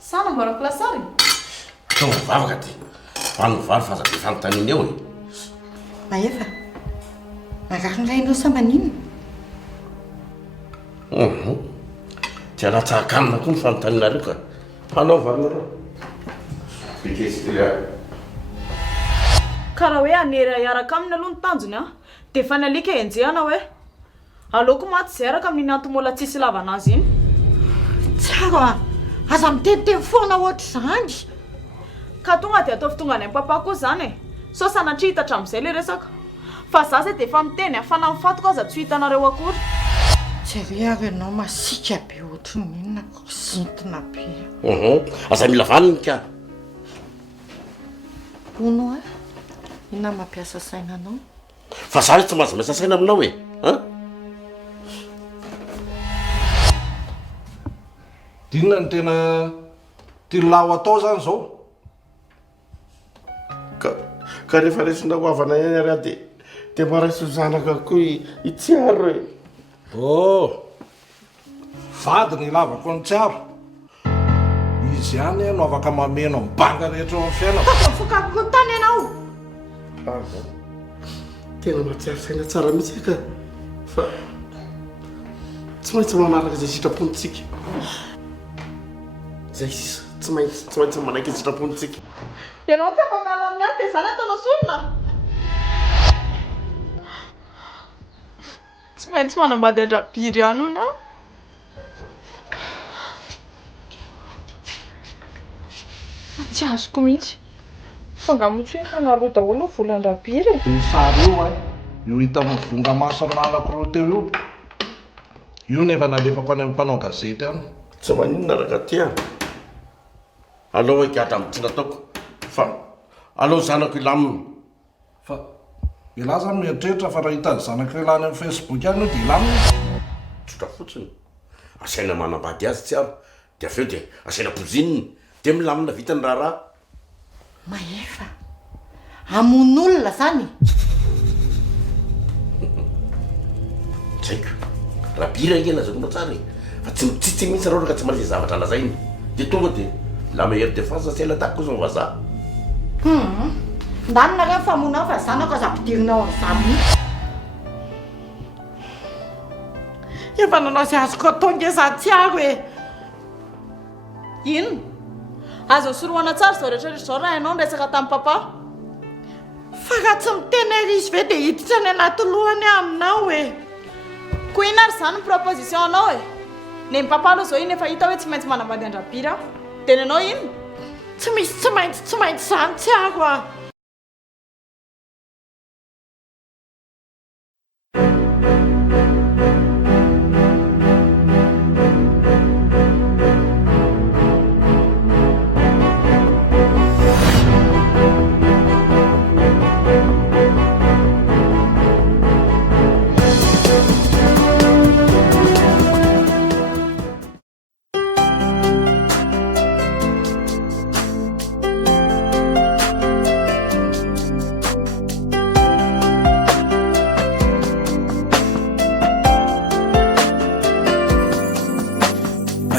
Sana mbarako lasary. Atao mivavaka ty. Vano vary fa aza be fanontaniana eo e. Mahefa. Magarinray anao samanino. Ty anatsahaka koa ny fanontanianareo ka. Hanao varinareo. Bikesy Karaha hoe anery hiaraka aminy aloha ny tanjony a. Dia efa nalika enjehana hoe. Aleoko maty izay araka amin'ny antomola tsisy lavana azy iny. Tsara aza miteniteny foana ohatr'izany. Ka tonga dia ataovy tonga any amin'ny papa koa izany e. So sanatria hitatra amin'izay ilay resaka. Fa za izay dia efa miteny fa na mifatoko aza tsy hitanareo akory. Jerry ary ianao masika be ohatry ny inona zintina be. Aza mila vaniny ka. Hono a inona mampiasa saina anao? Fa za tsy mahazo miasa saina aminao e. Dinona ny tena tilao atao zany zao. Ka rehefa resona hoavana ihany ary dia maraiso zanaka koa itsiaro e. Vady ny lavako ny tsiaro. Izy ihany no afaka mameno amin'ny banga rehetra ao amin'ny fiainako. Fokako tany ianao. Tena mahatsiaro saina tsara mihitsy ka. Fa tsy maintsy manaraka izay sitrapontsika. Zay sisa tsy maintsy manaiky sitrapontsika. Ianao tsy afa miala amin'ny aty izany ataonao solona. Tsy maintsy manambady andrabiry ihany hono aho. Tsy azoko mihitsy. Fa angamotsy hoe fanaro daholo volan-drabiry. Io sary io io hita mivonga maso amin'ny anankiroa teo io. Io nefa nalefako any amin'ny mpanao gazety any. Tsy maninona raka ty a. Alao hoe gada amin'ny tsy nataoko. Fa alao zanako ilamina. Fa ilahy zany mieritreritra fa raha hitany zanako ilany amin'ny Facebook any dia ilamina. Tsotra fotsiny. Asaina manambady azy tsy ary. Dia avy eo dia asaina bozininy. Dia milamina vitany raharaha. Mahefa amon'olona zany. Tsaiko. Raha bira ingena zao matsara e. Fa tsy mitsitsy mihitsy rao ka tsy manisy zavatra lazainy. Dia tonga dia la meilleure défense c'est l'attaque koa zao vazaha. Ndanina rehefa famonao fa zanako aza ampidirinao amin'izany. Efa nanao izay azoko atao ngeza tsiaro e. Ino? Azo soroana tsara zao rehetrarehetra zao raha ianao nresaka tamin'ny papa. Fa raha tsy miteny ary izy ve dia hiditra ny anaty lohany aminao e. Koa ina ary izany ny proposition anao e. Ny papa aloha zao iny efa hita hoe tsy maintsy manambady andrabira. Dia ny anao ino? Tsy misy tsy maintsy zany tsiaro a.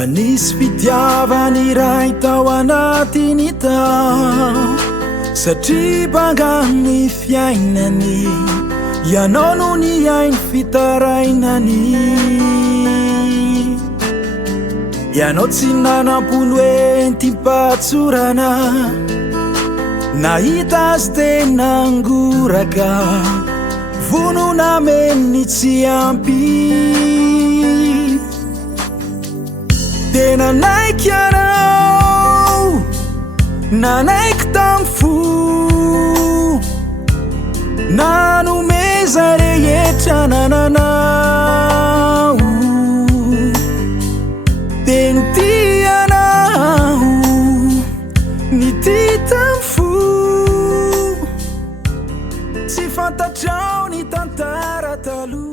Anisy fitiavany ray tao anatiny tao satria bangany fiainany ianao no ny ainy fitarainany ianao tsy nanam-polo entimpatsorana nahita azy tena ngoraka vonona menny tsy ampy tena naiky anao nanaiky tam fo nanomeza rehetra nananao teny ty anao ny ty tam fo tsy fantatrao ny tantara taloha.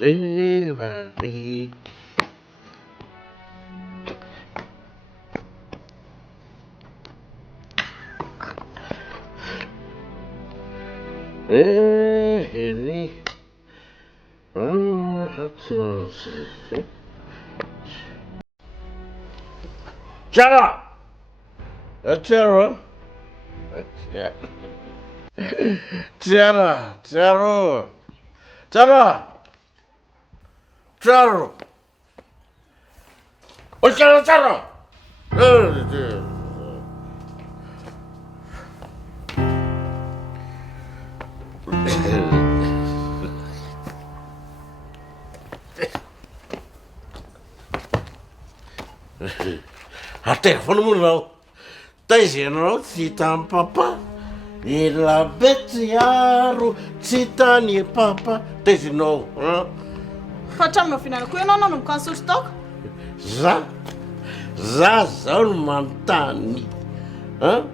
Levare. Ciao! Ciao! Ciao! Ciao! Ciao! Ciao! Oh, ciao, ciao! A telefono moanao, taiza ianao tsy hitan'ny papa, ela betsy aro tsy hitany papa, taiza ianao an? Fa hatraminao fihinanako ianao nanomboka ny sotro taoko. Za zao no manontany an?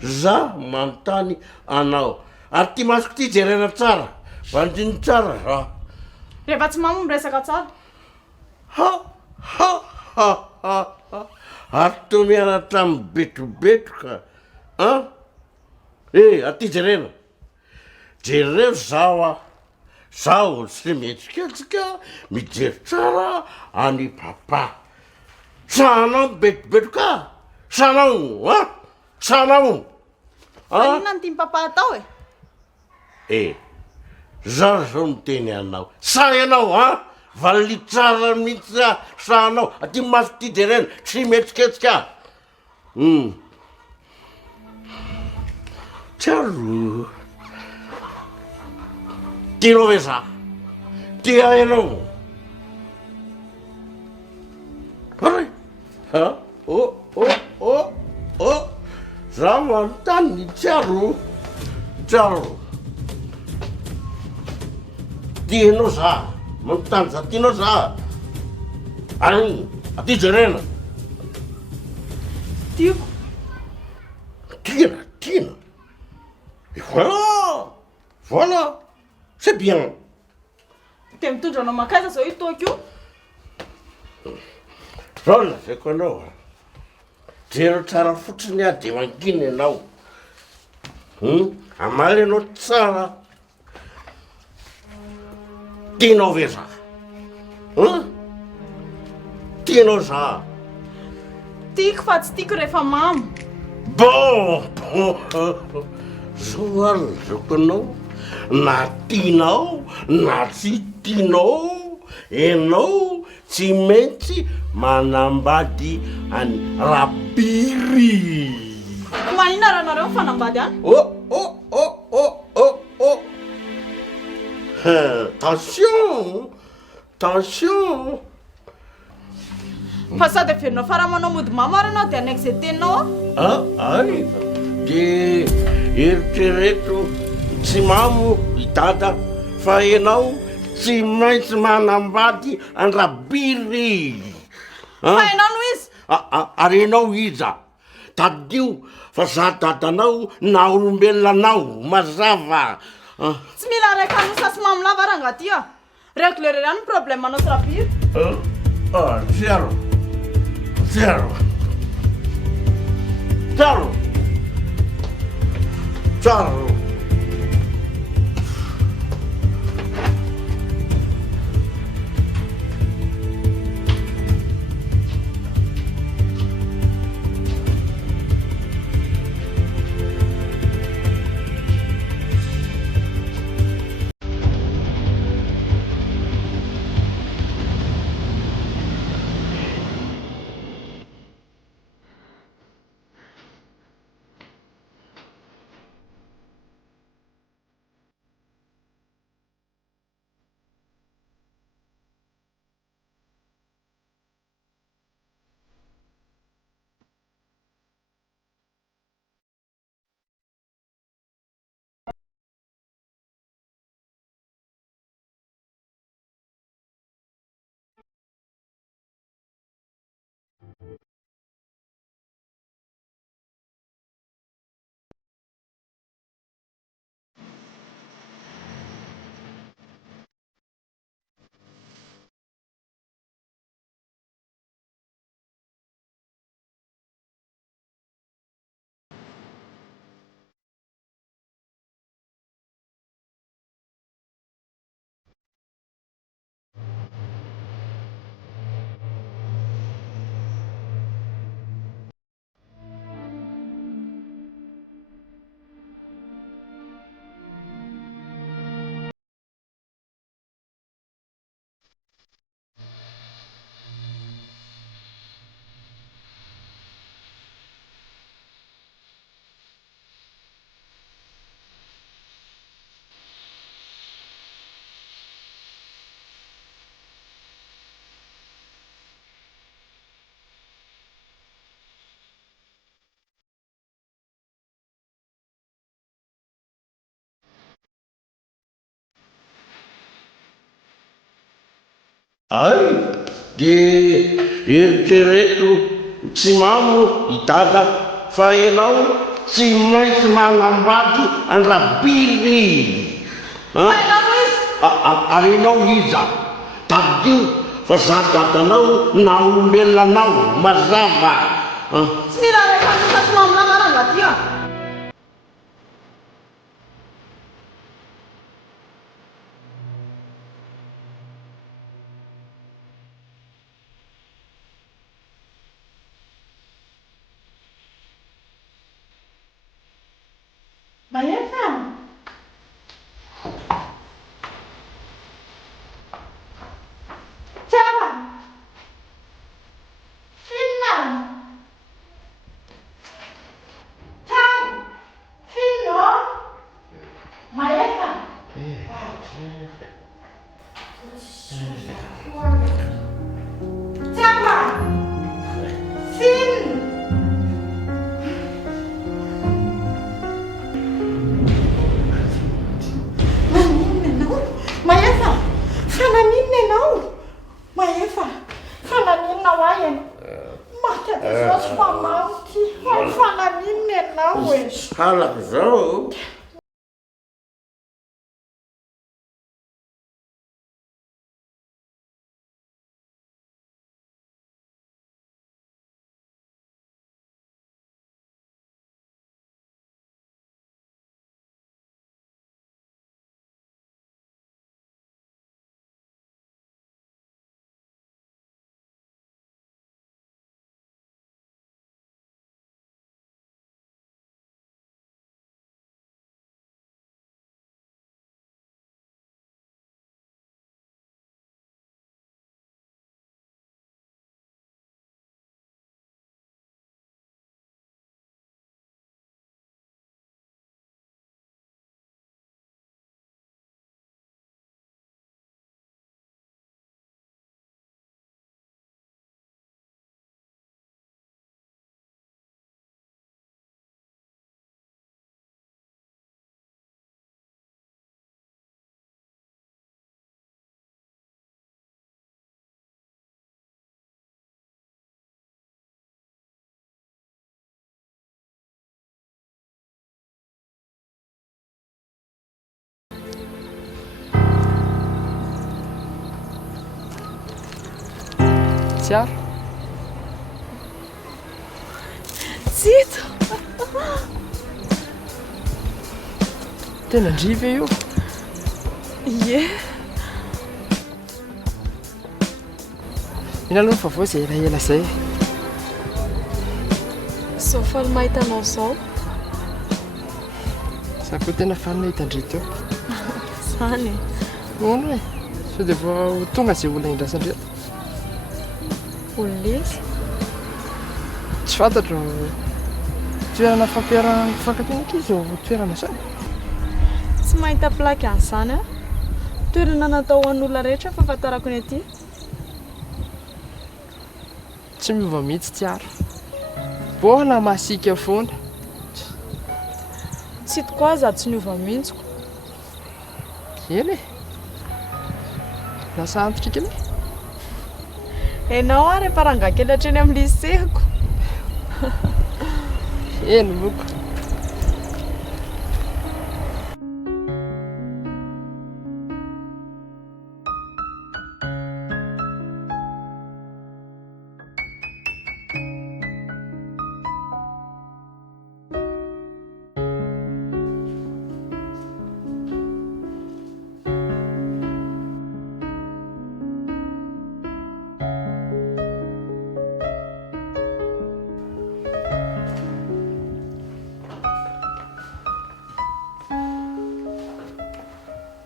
Za manontany anao, ary ty masoko ty jerena tsara, vandriny tsara za. Rehefa tsy mamo miresaka tsara. Ary to mianatra mibetrobetroka an? Aty jerena, jereo zaho zaho tsy mihetsiketsika mijery tsara any papa. Sanao mibetrobetroka, sanao an? Sanao Inona ny tiany papa atao e? Za zao miteny anao, sa ianao an? Vali tsara mihitsy sanao, aty maso ty jerena tsy mihetsiketsika. Tsaro, tianao ve za? Tia ianao? Aray, za manontany tsaro, tsaro. Tianao za, manontany za, tianao za? Ary, aty jerena. Tiako. Tiana. Et voilà, c'est bien. Dia mitondra anao makaiza zao io taoko io? Zao lazaiko anao a. Jero tsara fotsiny a de mangina ianao. Amaly ianao tsara. Tianao ve za? Tianao za? Tiako fa tsy tiako rehefa mamo. Bon, zao ary lazaiko anao, na tianao na tsy tianao, ianao tsy maintsy manambady any rapiry. Manina raha nareo mifanambady any? Attention. Fa sady averinao fara manao mody mamo ary anao dia anaiky izay teninao Ay, de eritrereto tsy mamo idada fa ianao tsy maintsy manambady andrabiry. Fa ianao no izy? Ary ianao iza, tadio fa za dadanao na olombelonanao mazava. Tsy mila raika anosa sy mamo lava raha angaty a. Réglera ihany ny problème anao sy rapiry. Zero. ay de eritrereto tsy mamo idada fa ianao tsy maintsy magnambady andrabily arenao iza tadio fa za dadanao na olombelonanao mazava tsy raha rehefa misatrona aminanaranga tia Mahefa tsara finna tsara finno Mahefa tsara fin Mahefa, fananinna ianao? Mahefa, fananinna ho ahy ianao? Maty ady zao tsy famamy ty. Fananinna ianao e. halako zao Tsiaro tsito tena ndriva io ie ina aloha fa vao zay elaela zay sao faly mahitanao zao za koa tena faly mahitandry teo zany ono hoe sao dia vao tonga zay olona indrasandrea olon'izy tsy fantatro toerana fampiarahana mifankatia izy eo toerana zany tsy mahita plaky an'izany a toerana natao an'olona rehetra fahafantarako ny aty tsy miova mihitsy Tsiaro bola masika foana tsy tokoa za tsy niova mihitsiko eny e lasa antitra kely ianao ary parangakely hatreny amin'ny lyseako eny moko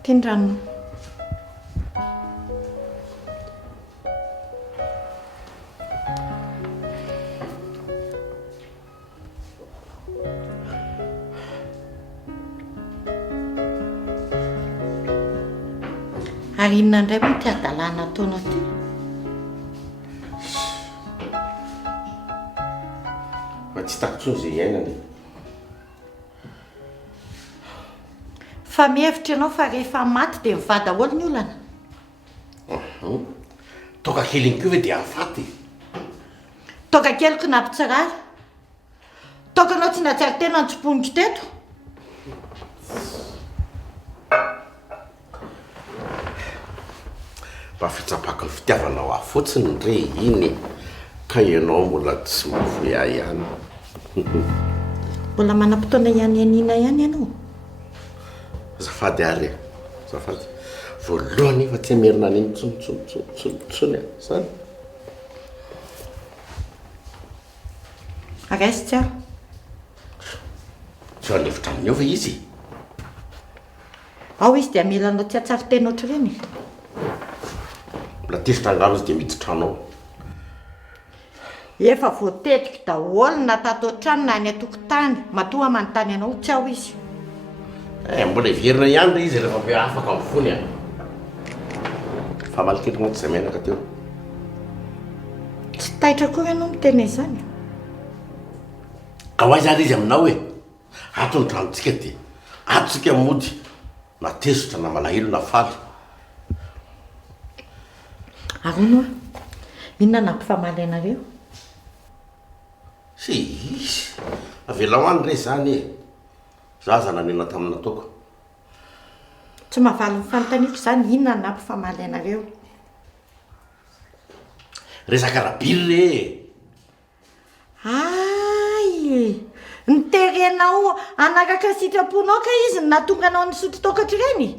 Tindrano. Ary inona indray moa ty adalàna ataonao ty? fa tsy takotsony zay iainany Fa mihevitra ianao fa rehefa maty dia mivady daholo ny olana. toka kely iny ko ve dia afaty Toka keliko nampitsirara. Tokanao tsy natsary tena antsoponiko teto. mba fitsapako ny fitiavanao aho fotsiny re iny ka ianao mbola tsy mahafoy ahy ihany. Mbola manam-potoana ihany anina ihany ianao. Zafady ary zafady voalohany efa tsy merina an'iny tsony zany. Araisy tsara. Tsy anevitra amin'eo fa izy Ao izy dia milanao tsy atsary tena ohatr'ireny. mbola tesitra angano izy dia miditra anao. Efa voatetika daholo na tato an-trano na any an-tokotany matoa manontany anao tsy ao izy. Mbola iverina ihany re izy rehefa be afaka mivony a. Fa malikely moa tsy izay menaka teo. Tsy taitra koa ianao mitena izany. Ka hoaiza ary izy aminao hoe ato ny tranontsika dia atsika mody na tesotra na malahelo na faly. Arono inona nampifamaly anareo? Sy izy avela ho any re zany e. Zaza nanena tamina toko. Tsy mahavaly ny fanontaniako izany inona nampifamaly anareo? Resaka rabily re. Ay, niterenao anaraka sitraponao ka izy nahatonga anao nisotro tokatra ireny?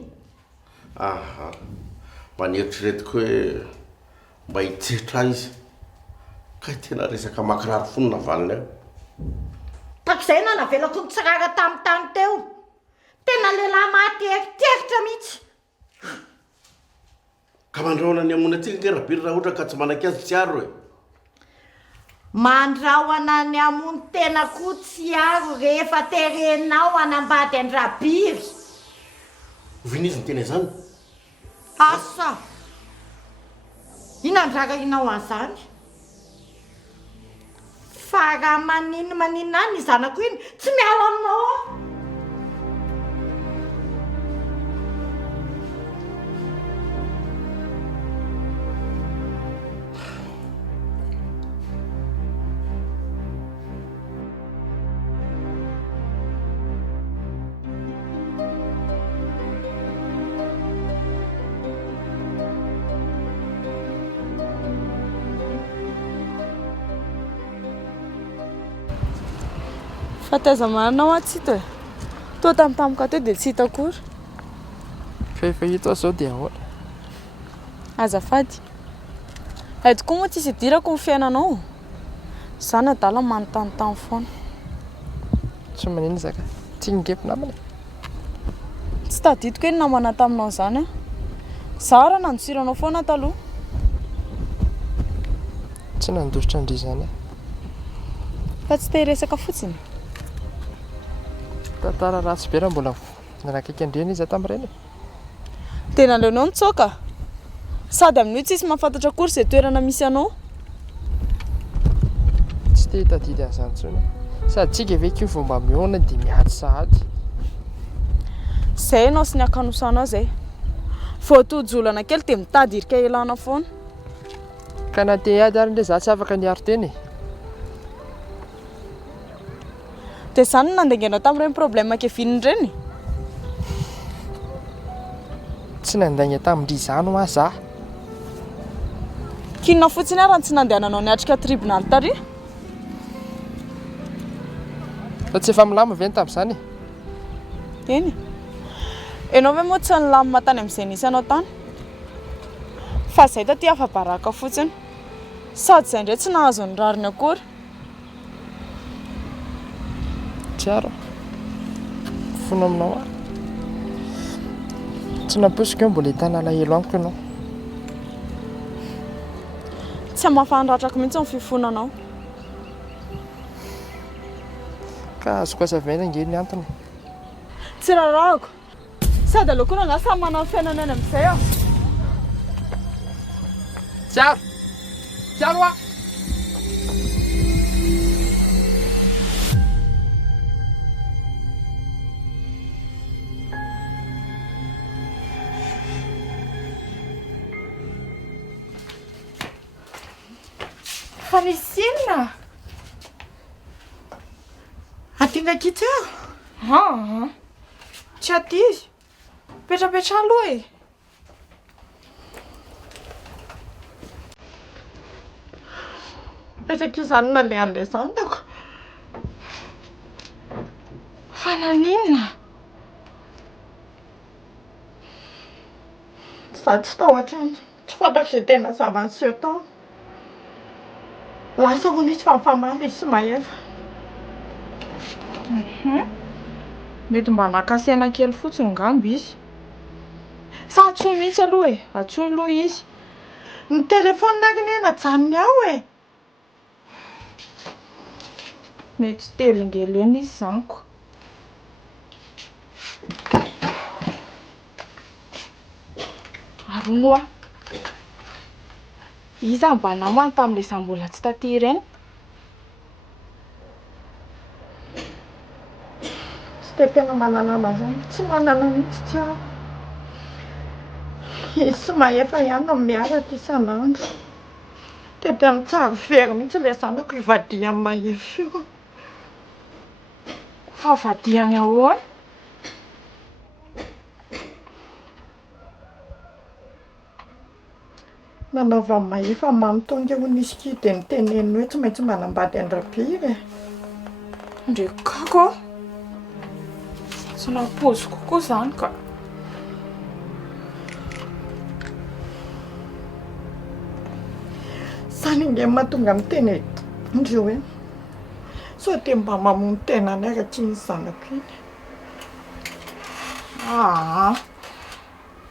Aha, mba nieritreretiko hoe mba hitsehitra izy ka tena resaka makiraro fony navalina eo. Takizay na navelako ny tsirara tamin'ny tany teo. Tena lehilahy mahteriteritra mihitsy. Ka mandraona ny amony atsika nge rabily raha ohatra ka tsy manan-kazy tsy aro e. Mandrahoana ny amony tena koa tsy aro rehefa terenao anambady any rabily. Ovinizy ny tena izany. Asa! Ina ndrarahinao an'izany? Fa raha maninona any zanako iny tsy miala aminao ao. Fataiza marinao atsy ito e. Toa tamtampoka teo dia tsy hita akory. Fa efa hita zao dia ahoana. Azafady. Eto koa moa tsisy idirako ny fiainanao. Zany adala manontany foana. Tsy manino zaka. Tsy ngepy namana. Tsy tadidiko eny namana taminao izany a. Zaho raha nandosiranao foana taloha. Tsy nandositra andry zany. Fa tsy te resaka fotsiny. Tantara ratsy be raha mbola nanakaiky andreny izy tamin'ireny. Tena aleonao nitsoaka. Sady amin'io tsisy mahafantatra akory izay toerana misy anao. Tsy te hitadidy an'izany intsony. Sady tsika ve kio vao mba mihoana dia miady sahady. Zay anao sy ny akanosanao zay. Voatojolana kely dia mitady irika elana foana. Ka na te hiady ary indray za tsy afaka niaro teny. Dia izany no nandengenao tamin'ireny problème kevininy ireny. Tsy nandaina tamin'indry izany ho aho za. Kinona fotsiny ary tsy nandehananao niatrika tribunal tary. Fa tsy efa milama ve ny tamin'izany? Eny. Enao ve moa tsy nilama tany amin'izay nisy anao tany? Fa izay taty afa baraka fotsiny. Sady izay indray tsy nahazo ny rariny akory. Tsiaro. Fona aminao aho. Tsy namposiko eo mbola hitana alahelo amiko ianao. Tsy amafandratrako mihitsy ny fifonanao. Ka azoko hazavaina nge ny antony. Tsy rarahako. Sady aloha koa nga samy manao fiainana any amin'izay aho. Tsiaro! Tsiaro aho! Fa nisy inona? Aty ndraiky itsy aho? Tsy aty izy. Petrapetra aloha e. Petraka izany nandeha andeha izany dako. Fa naninona? Za tsy tao hatrany. Tsy fantako izay tena zava-niseho tao. Lasa ho nisy fahafaham-bavy izy sy mahefa. Mety mba naka-saina kely fotsiny ngamba izy. Sa antsoina mihitsy aloha e. Antsoina aloha izy. Ny telefaonina nena janony ao e. Mety telingelena izy zany koa. Aronoa. Iza mba namana tamin'ilay izaho mbola tsy taty ireny. Tsy te tena manana mazany. Tsy manana mihitsy tsy aho. Izy sy mahefa ihany no miaraka isan'andro. Tena tsara very mihitsy ilay zanako hivadia amin'ny mahefa io. Fa vadiany ahoana? Nanaova amin'ny mahefa mamy tonga ho nisy kidy dia niteneniny hoe tsy maintsy manambady an-drabire. Ndrekako tsy napozy kokoa izany ka. Sany inge mahatonga miteny indreo hoe sao dia mba mamono tenany araka iny zanako iny.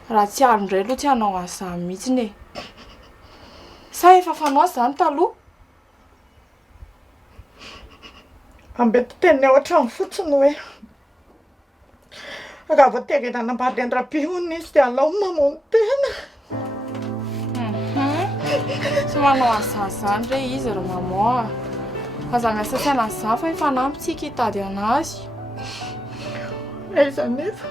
Raha tsy ary indray aloha tsy hanao an'izany mihitsiny e. Sa efa fanao izany taloha? Ambety teniny ao an-trano fotsiny hoe raha vao terena hanambady an-drabire hono izy dia alao mamono tena. Tsy manao an'izany re izy ry maman. Aza miasa saina an'izany fa efa nampitsika hitady anazy. Aiza nefa?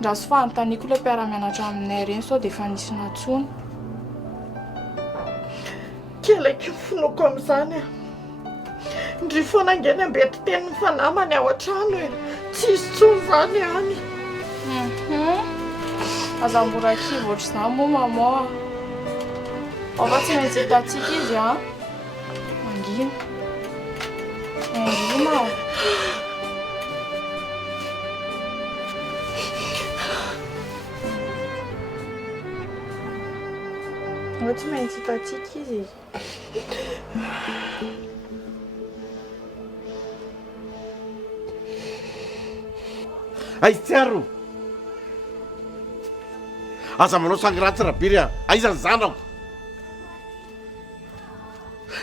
Ndra sy fanontaniako ilay mpiara-mianatra aminay ireny sao dia efa nisy nantsona. Kelaka finoko amin'izany a. Ndry foana angeny ambety teniny fa namany ao an-trano e. Tsisy tsony izany ihany. Aza mbola kivo ohatr'izany moa maman. Ao fa tsy maintsy hitantsika izy a. Angina. Angina ao. Ao tsy maintsy hitantsika izy. Aiza tsiaro? Aza manao sangy ratsy rabily a. Aiza ny zanako?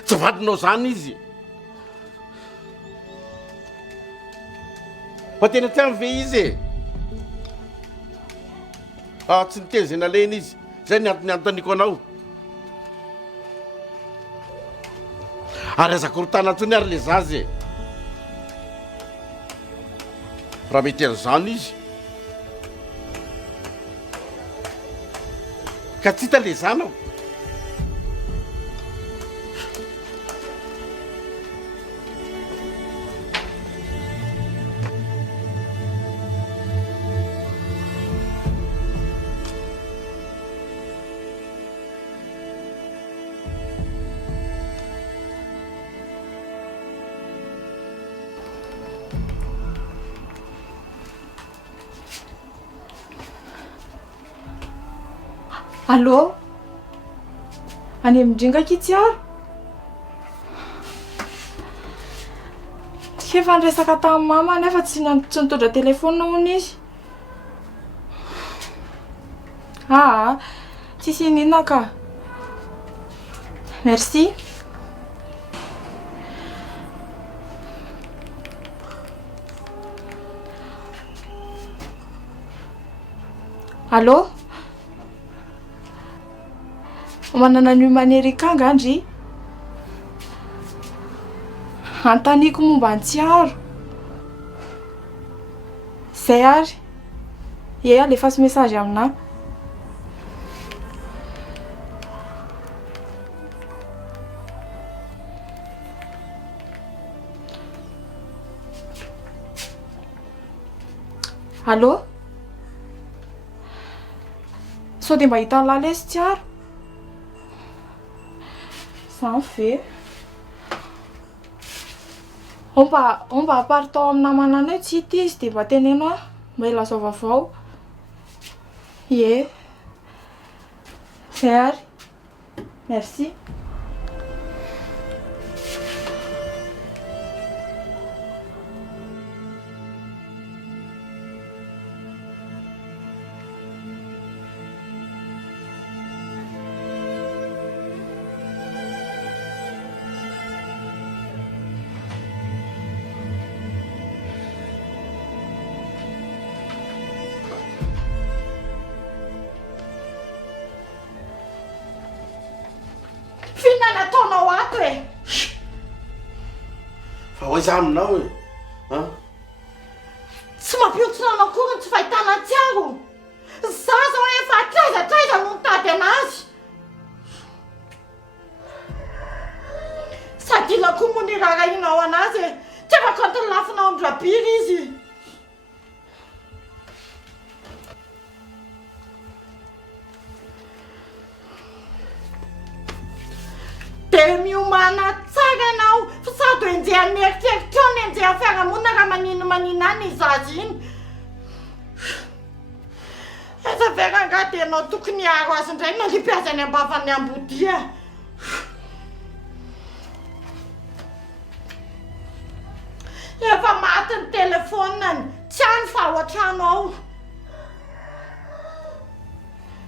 Tsy vadinao zany izy. Fa tena tsy amin'ny ve izy e? Tsy niteny izay nalena izy. Zay ny antony antoniko anao. Ary azako rotana antsony ary le zazy e. Raha mety an'izany izy. Ka tsy hita le zanao. Allô? Any amindringa kitsiaro? Efa niresaka tamin'ny mama nefa tsy nitondra telefaonina hono izy. Tsisy inona ka. Merci. Allô? Manana ny Amerika angandry. Antaniko momba ny tsiaro. Zay ary. Ie, alefaso message amina. Allô? Sao dia mba hitan'ny lalesy tsiaro? Zany ve? Mba apary tao amin'ny namana anay tsy hita izy dia mba teneno aho mba hilaza vaovao. Ie. Zay ary. Merci. Nataonao ato e. Fa hoaiza aminao e. Tsy mampiotsona anao kory tsy fahitana tsiaro. Za zao efa traiza no nitady anazy. Sady ilako moa ny rarahinao anazy e. Tsy afaka antony lafinao andrabiry izy. De miomana tsara anao fa sady enjeha mieritreritra ao ny enjeha fiarahamonina raha manino any izazy iny. Eza veranga dia anao tokony haro azy indray no lipiazany ambavany ambodia. Efa maty ny telefoniny, tsy any fa ao an-trano.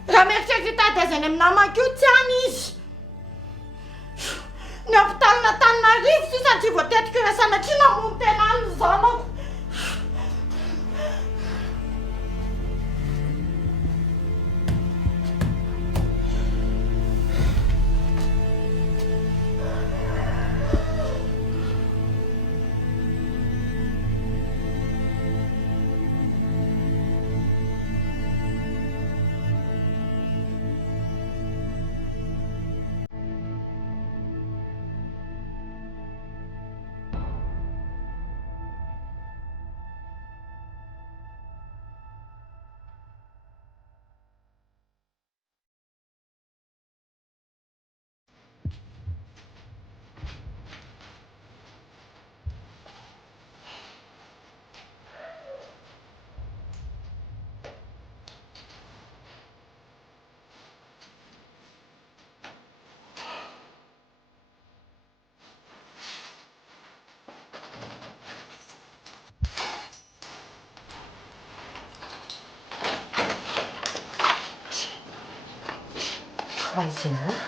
Raha mieritreritra hitady azy any amin'ny namany koa tsy any izy. Ny ampitalina Antananarivo sisa tsy voatetika irasana tsy namono tena any ny zanako.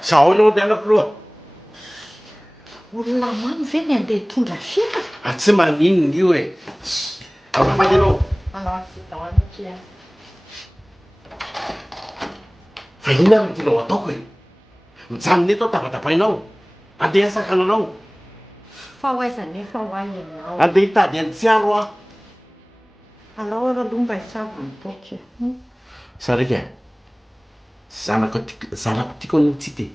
Zao aloha tenako loha. Olona mamy ve ny andeha hitondra fiara? Tsy maninona io e. Afaka ianao. Fa iny ary tianao ataoko e. Mijanona eto tapatapainao. Andeha asakana anao. Fa hoaiza nefa ho ahy ianao. Andeha hitady any tsiaro aho. Alao aloha mba hisavo ny boky. Sarika. Zanako tiako any tsy te.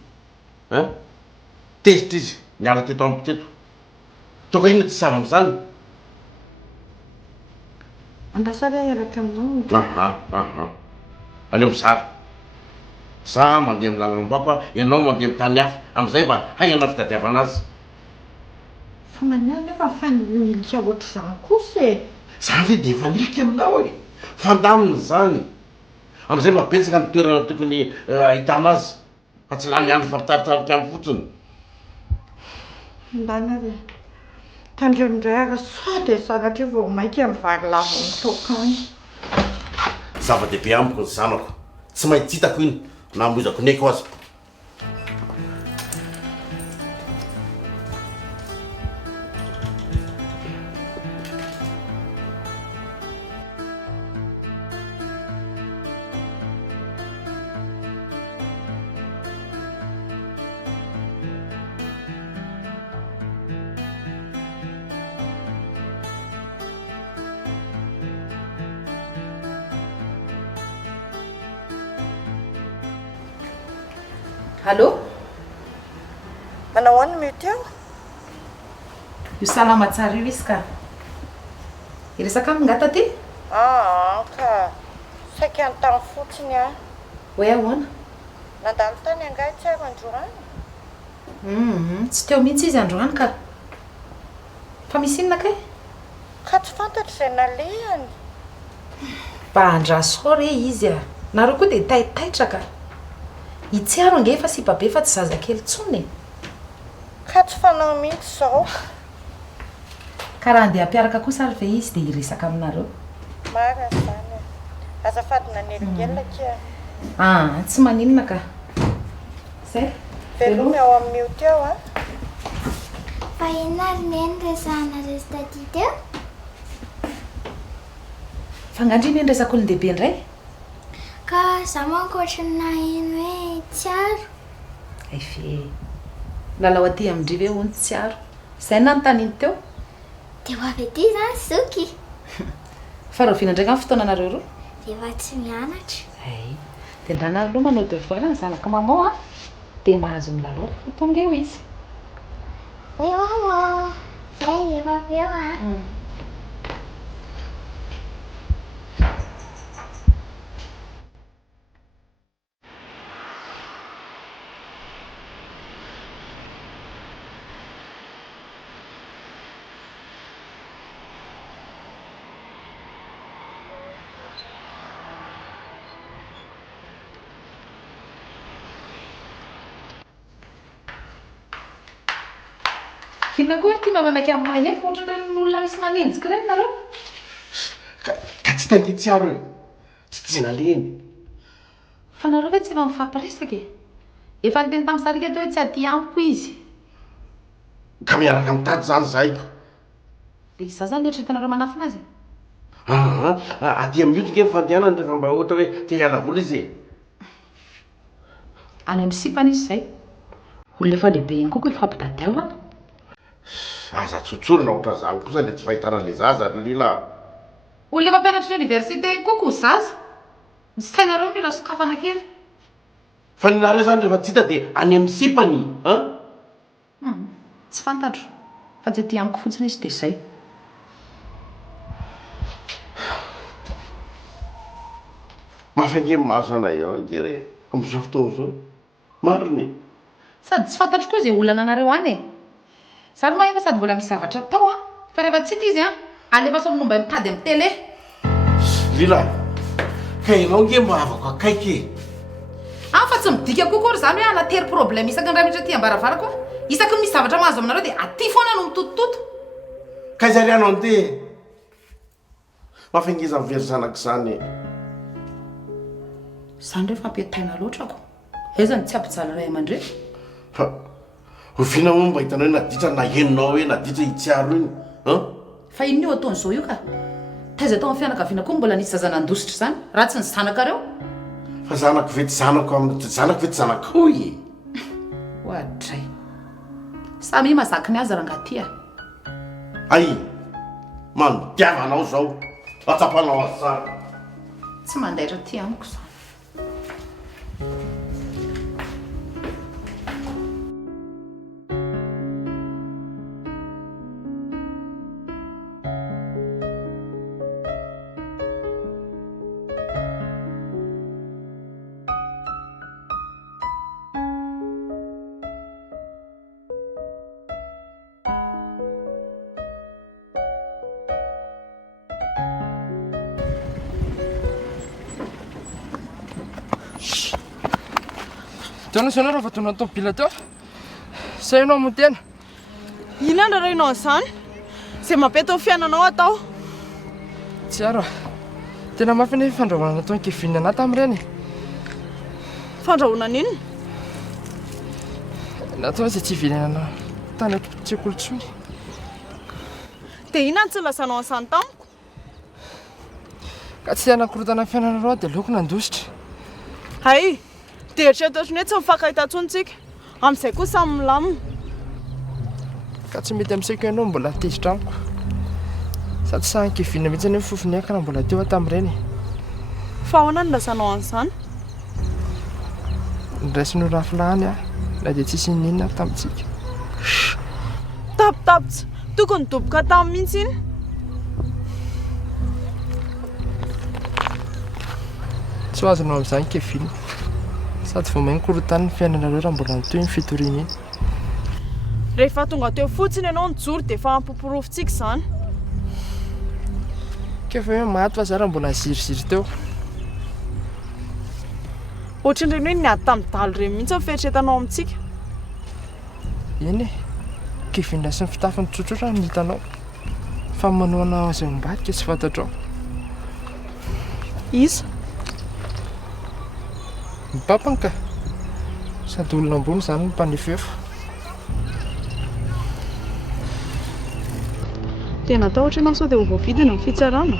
Tezitra izy miala teto amiko teto. Toka ino tsy sara amin'izany? Andasara eraka aminao. Aleo mizara. Za mandeha amin'ny lalana mibapa, ianao mandeha amin'ny tany hafa. Amin'izay mba haingana fitadiavana azy. Fa maniana nefa fanilika ohatr'izany kosa e. Zany ve dia efa lika aminao e. Fandamina zany. Amin'izay mba betsaka ny toerana tokony ahitana azy. Fa tsy lany andro fampitaritsarika amin'ny fotsiny. Ndana re. Tandreo indray ara sady sanatria vao mainka amin'ny vary lava ny tokany. Zava-dehibe amiko ny zanako. Tsy maintsy hitako iny na mozako neko azy. Allô? Manao ahoana mety eo? Io salama tsara io izy ka. Iresaka aminy ngata ty? saika ny tany fotsiny a hoe ahoana nandalo tany angay tsy ary androany tsy teo mihitsy izy androany ka fa misy inona kay ka tsy fantatry izay nalehany mba andraso re izy a nareo koa dia taitaitra ka itsiaro ange fa sipabe fa tsy zazakely tsony ka tsy fanao mihitsy izao ka raha andeha ampiaraka kosa ary ve izy dia hiresaka aminareo mara zany azafady nanelingelina kia tsy maninona ka zay velomy ao amin'io teo a fa inona ary neny resahana taty teo fangandriny ny resaka olon-dehibe indray ka za mankoatra nahino hoe tsiaro efe lalao aty amindrive hony tsiaro zay nanontany iny teo dia ho avy aty zany zoky fa reo vina ndraika amin'ny fotoananareo roa dia efa tsy mianatra ay dia ndrana aloha manao devoir ny zanaka mamao a dia mahazo milalao tonga eo izy hoe mama zay efa avy eo a Kina koa ty mamamaiky amin'ny mainy fa ohatran'ny olona misy manenjika ireny nareo Ka tsy teny tsiaro io. Tsy tena leny. fa nareo ve tsy efa mifampiresaka efa niteny tamin'ny sarika teo hoe tsy aty amiko izy Ka miaraka mitady zany zahay. dia izaho zany eritreretanareo manafina azy Aty amin'io tike fandehanany rehefa mba ohatra hoe te hiala vola izy e. any amin'ny sipana izy zay olona efa lehibe iny kokoa ifampitadiavana Aza tsotsorina ohatra zany kosa le tsy fahitana le zaza lila. olona efa mpianatra université iny kokoa zaza misy sainareo mila sokafana kely Fa ny nareo zany rehefa tsy hita dia any amin'ny sipany. tsy fantatro fa tsy aty amiko fotsiny izy dia zay Mafainge maso anay eo ankere amin'izao fotoana izao. Mariny. sady tsy fantatro koa izay olana anareo any e zany ma efa sady mbola misy zavatra tao a fa rehefa tsy hita izy a alefa somnomba mitady amin'ny télé Lila, ka ianao nge mba avako akaiky. fa tsy midika kokory zany hoe anatery problème isaky ny ray mitra ty ambaravara koa isaky misy zavatra mahazo aminareo dia aty foana no mitotototo Ka izay riano ante. Mafaingiza mivery zanaka izany. zany reo fampiataina loatrako aiza ny tsy ampijala ray aman-dre Fa oviana moa mba hitanao hoe naditra na henonao hoe naditra itsiaro iny. fa inona io ataon'izao io ka taiza atao amin'ny fianakaviana koa mbola nisy zazanandositra zany raha tsy ny zanakareo Fa zanako vety zanako amin'ny zanako vety zanako hoy. ohatray samy mazaky ny azy rangaty a Ay, manodiavanao zao. Atsapanao azy sara. tsy mandaitra ty amiko zany Tena sana raha vatona tômôbila teo zay ianao mo tena Ina andra ianao izany izay mampety ho fiainanao atao tsy aro tena mafy ny fandrahoana natao ankevinina ana tamin'ireny fandrahoana n'inona natao izay tsy hivilenana tany tsekolontsony dia inona ny tsy lazanao an'izany tamiko ka tsy anakorotana fiainanareo dia loko nandositra hay dia eritrereto ohatrany hoe tsy mifankahita tsontsika amin'izay koa samy milamina ka tsy mety amin'isako ianao mbola tezitra amiko sady sa ankevinina mihitsy ny hoe fofony akana mbola teo tamin'ireny fa ahoana ny lazanao an'izany ndraisiny rafilahany a na dia tsisy ninona tamintsika tapitapitsy tokony doboka tamin'ny mihitsy iny tsy ho azonao amin'izany kevina sady vao mainy korontany ny fiainanareo raha mbola nytoy ny fitoriana iny. Rehefa tonga teo fotsiny ianao nijoro dia efa ampoporofontsika izany. Kefa hoe maty fa za raha mbola ziriziry teo. Ohatran'ireny hoe niady tamin'ny dalo ireny mihitsy fieritreretanao amintsika. Eny e, kevina sy ny fitafiny tsotsotra no hitanao fa manoana azy ambadika tsy fantatrao. Iza? Ny papany ka sady olona ambony izany ny mpanefefa. Tena atao ohatra ianao sao dia ho voavidina ny fitsarana.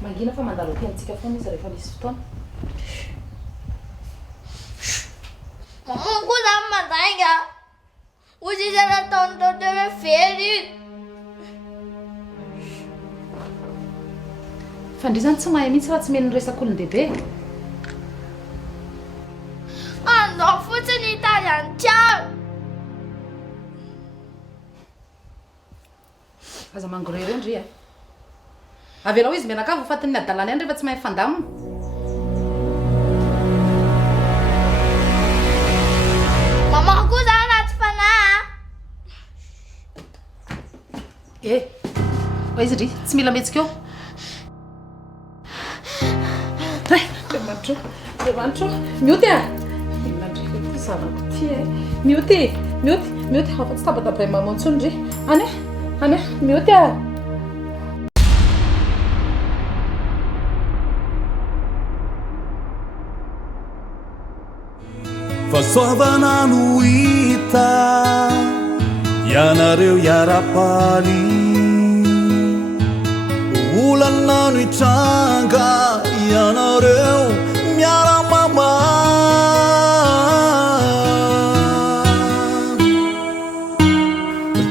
Mangina fa mandalo ampiantsika foana izy rehefa misy fotoana. Mamako zany mandainga hozy izy nataony tao teo hoe very. Fandrizany tsy mahay mihitsy raha tsy meny resaka olon-dehibe. Andao fotsiny hitady any tiao. Aza mangorero ndry a. Avelao izy menakava fatin'ny adalany any rehefa tsy mahay fandamina. Mamako zany anaty fanahy. Oa izy ndry tsy mila metsika eo. Levanitro, mioty a. Inona ndry zanako ty e. Mioty, hafa tsy tabataba mamontsony ndry. Any, mioty a. Fasoavana no hita ianareo iara-paly, olana no hitranga ianareo miara-mama.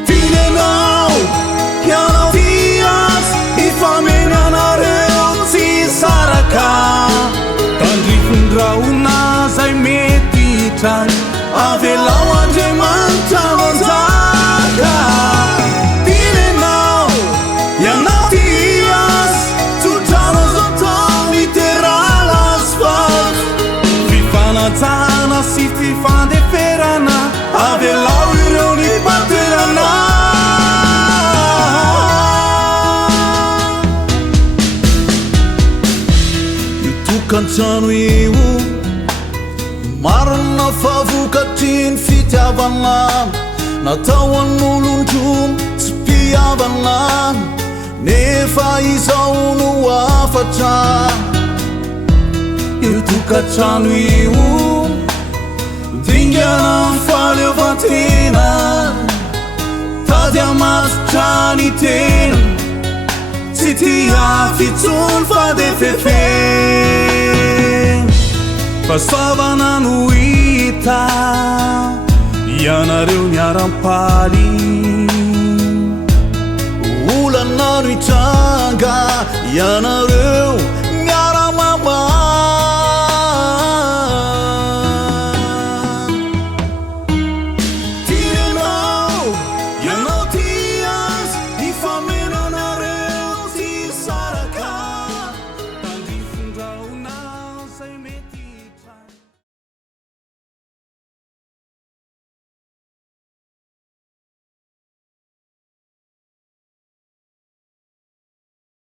Tinenao ianao tias ifameny anareo tsy saraka tandrifondraona zay mety avelao Andriamanitra manjaka. Tinenao ianao tias tsodrano zao tao literal asfalt, fifanajana sy fifandeferana avelao ireo nipaterana. Io tokantrano io marina favokatry ny fitiavana, natao an'olon-dromo tsy mpiavana, nefa izao no afatra. Io tokantrano io dingana ny fahaleovantena, tady amasotra ny tena, tsy tia fitsony fa de fefe. Fasoavana no hita ianareo miara-paly, olana no hitranga ianareo